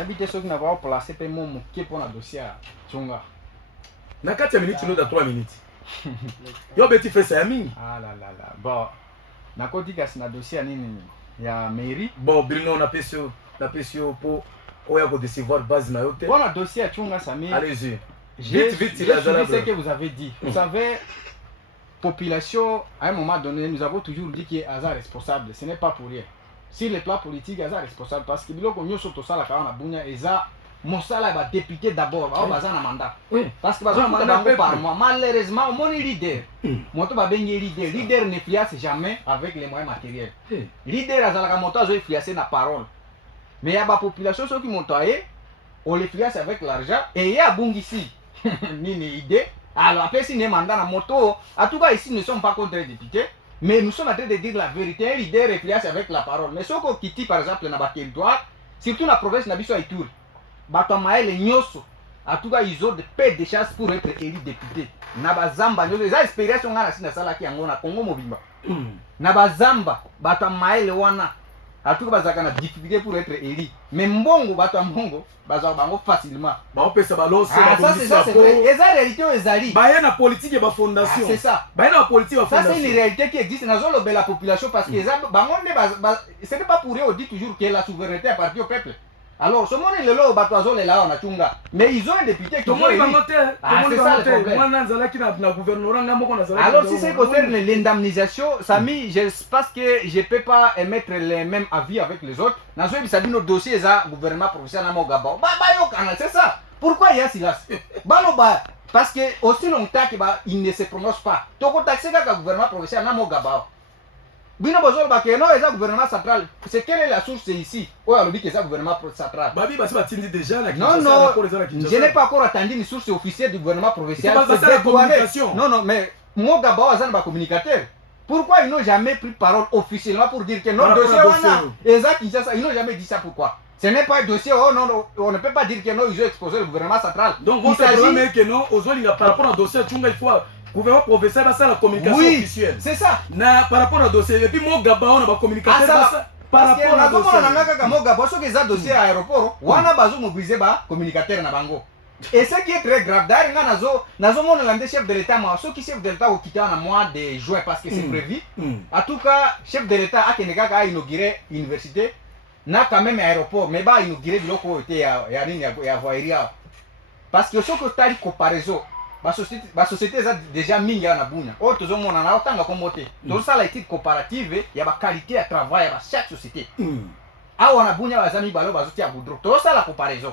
habité ceux qui n'ont pas placé pour mon qui pour un dossier à Tchonga. Na 4 minutes, tu nous as 3 minutes. Yo beti fait ça ming. Ah là là là. Bon, na koti kasi na dossier à nini ya mairie. Bon, Bruno na pesio pour oya ko décevoir base na yote. Bon, na dossier à Tchonga Sami. Allez-y. Vite, il a ce que vous avez dit. Vous savez, population, à un moment donné, nous avons toujours dit qu'il est hasard responsable. Ce n'est pas pour rien. Sur le plan politique, hasard responsable. Parce que nous sommes tous à la Bunya et ça, mon salaire va député d'abord. On va un mandat. Parce que par mois, malheureusement, mon leader, mon leader, leader ne fiasse jamais avec les moyens matériels. Leader, a monté à fiasser la parole. Mais il y a la population qui montent on les fiasse avec l'argent et il y a Bungisi. Nini idée. Alors après si nous mandat na moto, en tout cas ici nous ne sommes pas contre les députés, mais nous sommes en train de dire la vérité, l'idée réfléchit avec la parole. Mais ce qu'on quitte par exemple dans le territoire, surtout la province na biso Ituri, Batamae les nyoso, en tout cas ils ont de paix de chance pour être élus députés. Na bazamba nyoso, les expériences on a na sala ki yango na Congo mobimba. Na bazamba, Batamae le wana. En tout cas, ils ont des difficultés pour être élus. Mais Mbongo, Mbongo, ils ont facilement. On peut se balancer. Ça, c'est ça, c'est vrai. Et ça, réalité, ils arrivent. Il y a une politique et une fondation. C'est ça. Il y a une politique et une fondation. Ça, c'est une réalité qui existe dans la population parce que ce n'est pas pour eux, on dit toujours que la souveraineté appartient au peuple. Alors, ce monde est là, on est là, on a Tchunga. Mais ils ont un député qui ont élu. C'est ça le problème. Alors, si c'est concerne l'indemnisation, Sami, je pense que je ne peux pas émettre les mêmes avis avec les autres. Dans ce cas, nos dossiers, le gouvernement professionnel à Mogaba. C'est ça. Pourquoi il y a silence? Parce que aussi longtemps qu'il ne se prononce pas. Donc, on taxe le gouvernement professionnel à Mogaba. Bino bozol ba que non les gouvernement central c'est quelle est la source ici ou alors dit que c'est gouvernement central babi basi batindi déjà la non je n'ai pas encore attendu une source officielle du gouvernement provincial c'est la communication non mais moi d'abord azan ba communicateur pourquoi ils n'ont jamais pris parole officiellement pour dire que non dossier wana exact ils n'ont jamais dit ça pourquoi ce n'est pas un dossier oh non on ne peut pas dire que non ils ont exposé le gouvernement central donc votre problème est que non aux il a par rapport au dossier Tchunga il faut gouvernement professionnel ça la communication officielle. C'est ça. Na par rapport au dossier et puis mon gaba on a communicateur par rapport au dossier. Parce que na kaka mo gaba so que ça dossier à aéroport wana bazo mobiliser ba communicateur na bango. Et ce qui est très grave d'ailleurs nazo mon landé chef de l'état ma so qui chef de l'état au quitter en mois de juin parce que c'est prévu. En tout cas chef de l'état a keneka ka inaugurer université na quand même aéroport mais ba inaugurer biloko était ya nini ya voirie parce que ce que tali comparaison la société a déjà mis na bunya. Oh, tout le monde en a autant de commoté. Donc ça, la étude comparative, il y a la qualité de travail à chaque société. Ah, on a bunya les amis balo bazoti à boudro. Tout ça la comparaison.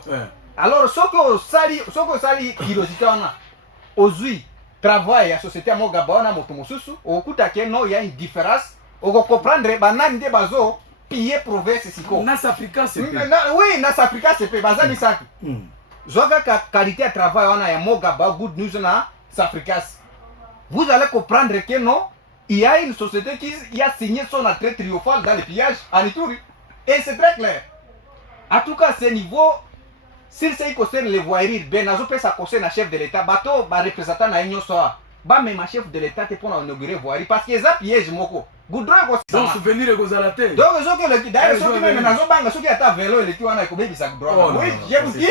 Alors, ce que sali curiosité on a, aujourd'hui travail à société à Mogabona motomosusu, au coup d'aquet non il y a une différence. On va comprendre banane de bazo piller province siko. Nas Africa c'est oui, Nas Africa c'est pas bazani ça. Zoga qualité de travail on a Mogaba good news na Safricas. Vous allez comprendre que non, il y a une société qui a signé son entrée triomphale dans le pillage en Ituri. Et c'est très clair. En tout cas, ce niveau, s'il s'agit concerne les voiries, ben nazo peut ça concerne un chef de l'État, bateau, ba représentant na union soa. Ba même chef de l'État te pour inaugurer voirie parce que ça piège moko. Goudron ko donc souvenir ko zalaté. Donc zo que le d'ailleurs so qui même nazo banga so qui ata vélo le qui wana ko bebi ça goudron. Oui, je vous dis.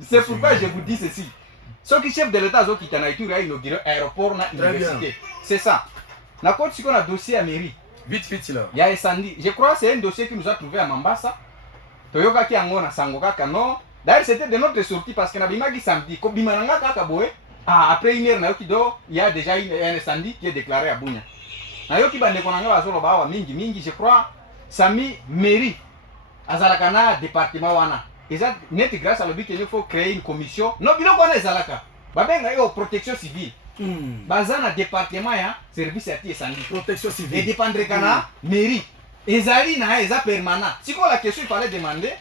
C'est pourquoi je vous dis ceci. Ce qui chef de l'État zo qui t'a inauguré aéroport na université. C'est ça. Na côte si qu'on a dossier à mairie. Vite là. Il y a Sandi. Je crois que c'est un dossier qui nous a trouvé à Mambasa. Toyoka ki yango na sangoka kano. D'ailleurs c'était de notre sortie parce que na bimagi samedi ko bimananga kaka boye. Ah, après une heure na yokido, il y a déjà un incendie qui est déclaré à Bunya. Na yoki bande konanga bazolo bawa mingi je crois Sami mairie azalakana département wana. Et ça net grâce à l'objet qu'il faut créer une commission. Non biloko wana ezalaka. Babenga yo protection civile. Bazana département ya service à incendie protection civile. Et dépendre kana mairie. Ezali na eza permanent. Si quoi la question il fallait demander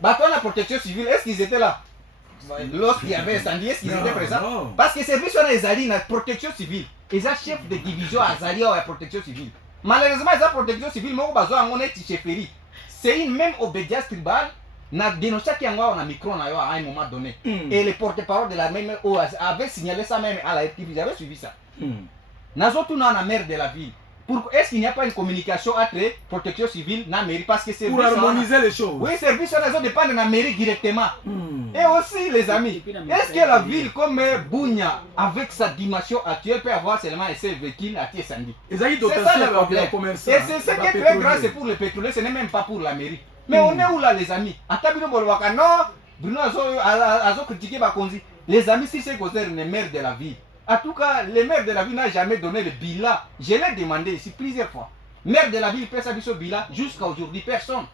bateau la protection civile est-ce qu'ils étaient là lorsqu'il y avait incendie est-ce qu'ils étaient présents parce que service on a ezali na protection civile. Ils ont chef de division azali à protection civile. Malheureusement ils ont protection civile moko bazo en est chefferie. C'est une même obédience tribale. Na dénoncé qui a un micro na yo à un moment donné. Et le porte-parole de l'armée avait signalé ça même à la RTP, j'avais suivi ça. Nazo tout na maire de la ville. Est-ce qu'il n'y a pas une communication entre protection civile na mairie parce que c'est pour harmoniser les choses. Oui, service on dépend de la mairie directement. Et aussi les amis, est-ce que la ville comme Bunia avec sa dimension actuelle peut avoir seulement un seul véhicule à Tiesandi? C'est ça le problème. Et c'est ce qui est très grave, c'est pour les pétroliers, ce n'est même pas pour la mairie. Mais on est où là les amis? Atabino Bolwaka non, Bruno Azo critiqué Bakonzi. Les amis, si c'est cause les maires de la ville. En tout cas, le maire de la ville n'a jamais donné le bilan. Je l'ai demandé ici plusieurs fois. Maire de la ville peut s'habiller ce bilan jusqu'à aujourd'hui, personne.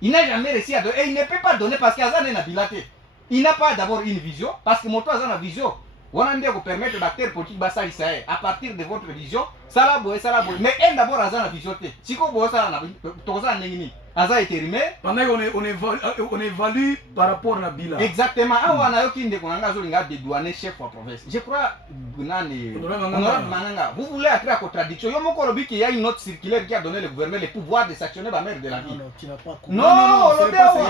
Il n'a jamais réussi à donner. Et il ne peut pas donner parce qu'il n'a bilaté. Il n'a pas d'abord une vision, parce que mon toit a une vision. On a vous permettre d'acteur politique basa Israël à partir de votre vision. Ça la boue. Mais elle d'abord a une vision. Si vous avez une Aza étérimé. Pendant qu'on évalue par rapport à la bilan. Exactement. On a eu qui de douaner chef de province. Je crois vous voulez être à contradiction. Il y a une note circulaire qui a donné le gouvernement le pouvoir de sanctionner la maire de la ville. Non, tu n'as pas compris. Non,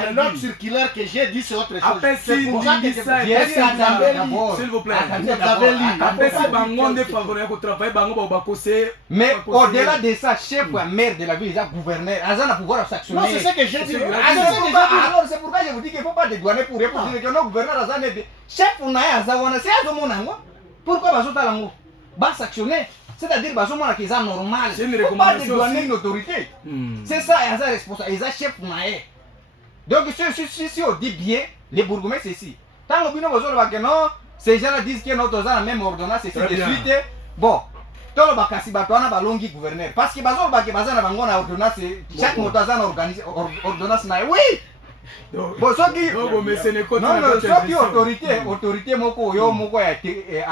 la note circulaire que j'ai dit c'est autre chose. S'il vous plaît. Mais au-delà de ça, chef maire de la ville, il a gouverneur. Azan a pouvoir sanctionner. Non, c'est ce que j'ai dit. Alors c'est pourquoi je vous dis qu'il ne faut pas dédouaner pour dire que non, gouverneur Azan est chef on a Azawana, c'est Azomonango. Pourquoi Bazota Lango va sanctionner? C'est-à-dire Bazomona qui est normal. C'est une recommandation. Il ne faut pas dédouaner une autorité. C'est ça, Azan responsable. Azan chef on a. Donc si on dit bien, les bourgmestres c'est ici. Tant que nous avons non, ces gens-là disent que notre la même ordonnance c'est de suite. Bon. Tolo bakasi batwana balongi gouverneur parce que bazolo bake bazana bango na ordonnance chaque moto azana organiser ordonnance na oui bon soki non soki autorité moko yo moko ya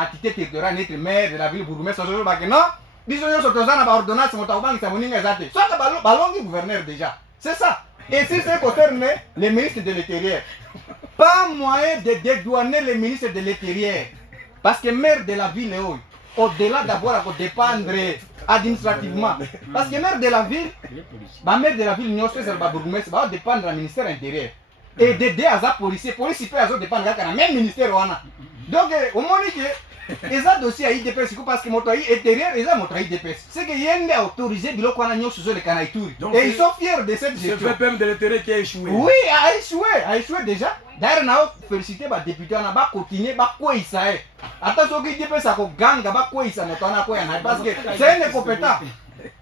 entité territoriale notre maire de la ville bourgmestre bazolo bake non biso yo sotozana ba ordonnance moto obangisa moninga ezate soki balongi gouverneur déjà c'est ça et si c'est concerne les ministres de l'intérieur pas moyen de dédouaner les ministres de l'intérieur parce que maire de la ville est où au-delà d'avoir à dépendre administrativement. Parce que maire de la ville, nous va dépendre du ministère intérieur. Et d'aider à ça policier peut dépendre du même ministère. Donc, au moment où ils ont dossier à IDPS parce que mon intérieur, ils ont mon IDPS. C'est qu'il y a autorisé de sur les Canaïtours. Et ils sont fiers de cette gestion. C'est le PM de l'intérieur qui a échoué. Oui, a échoué déjà. D'ailleurs, on a félicité les députés, on a continué à quoi il s'est. Attention qu'il IDPS a gang, à quoi il s'est, parce que c'est un incompétent.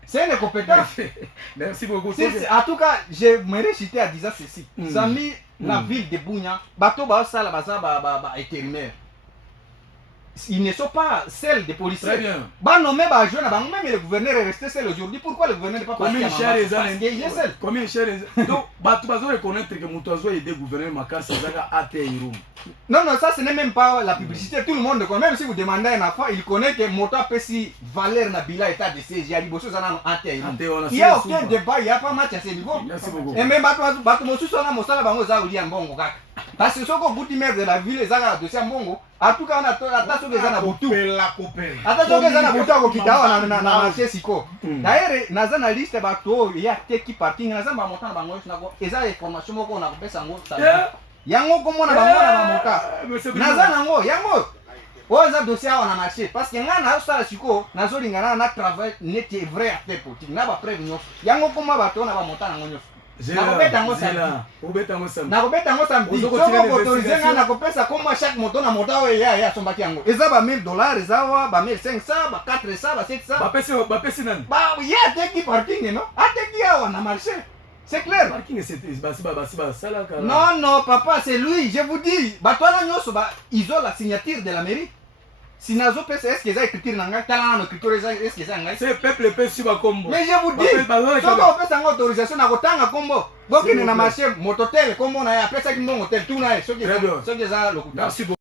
C'est un incompétent. Merci beaucoup. En tout cas, je me récite à dire ceci. Ça mis la ville de Bunia, bateau ça la base intérimaire. Ils ne sont pas celles des policiers. Très bien. Même le gouverneur est resté seul aujourd'hui. Pourquoi le gouverneur n'est pas parti? Combien cher les donc, tu vas reconnaître que Moutazo est des gouverneurs Makar Sazaga Ateirum. Non, ça ce n'est même pas la publicité. Tout le monde connaît. Même si vous demandez un enfant, il connaît que Mota Pessi Valère Nabila état de siège. Il y a Ateirum. Il n'y a aucun débat, il n'y a pas match à ce niveau. Merci beaucoup. Et même Batomosu Sona Mosala Bango Zaouli en Bongo. Parce que ce qu'on bouti maire de la ville, les gens de Sambongo, en tout cas, on a attention que les gens boutu. Attention que les gens boutu au Kita, on a marché Siko. D'ailleurs, dans la liste, il y a qui parti, dans la montagne, il y a des formations qu'on a fait sans yango comme on a monté. Nazanango, yango. Oza dossier on a marché parce que ngana ça Siko, nazo lingana na travail net vrai à faire politique. Na ba prévenir. Yango comme bato na ba monta nango. nakobeta samedi soko autoriser nga nakopesa koma chaque moto na moto oyo ya sombaki yango eza ba $1000 eza wa ba 1500 ba 400 ba 700 bapesi nani ba ye ateki parking no ateki awa na marché c'est clair parking c'est non papa c'est lui je vous dis bato wana nyonso ba ils ont la signature de la mairie. Si nazo pesa est-ce que ça écriture nanga tala na écriture est-ce que ça ngai c'est peuple pesi ba kombo mais je vous dis soko pesa nga autorisation na kotanga kombo bokene na marché mototel kombo na ya pesa ki mbongo tel tout na soki za lokuta. Merci beaucoup.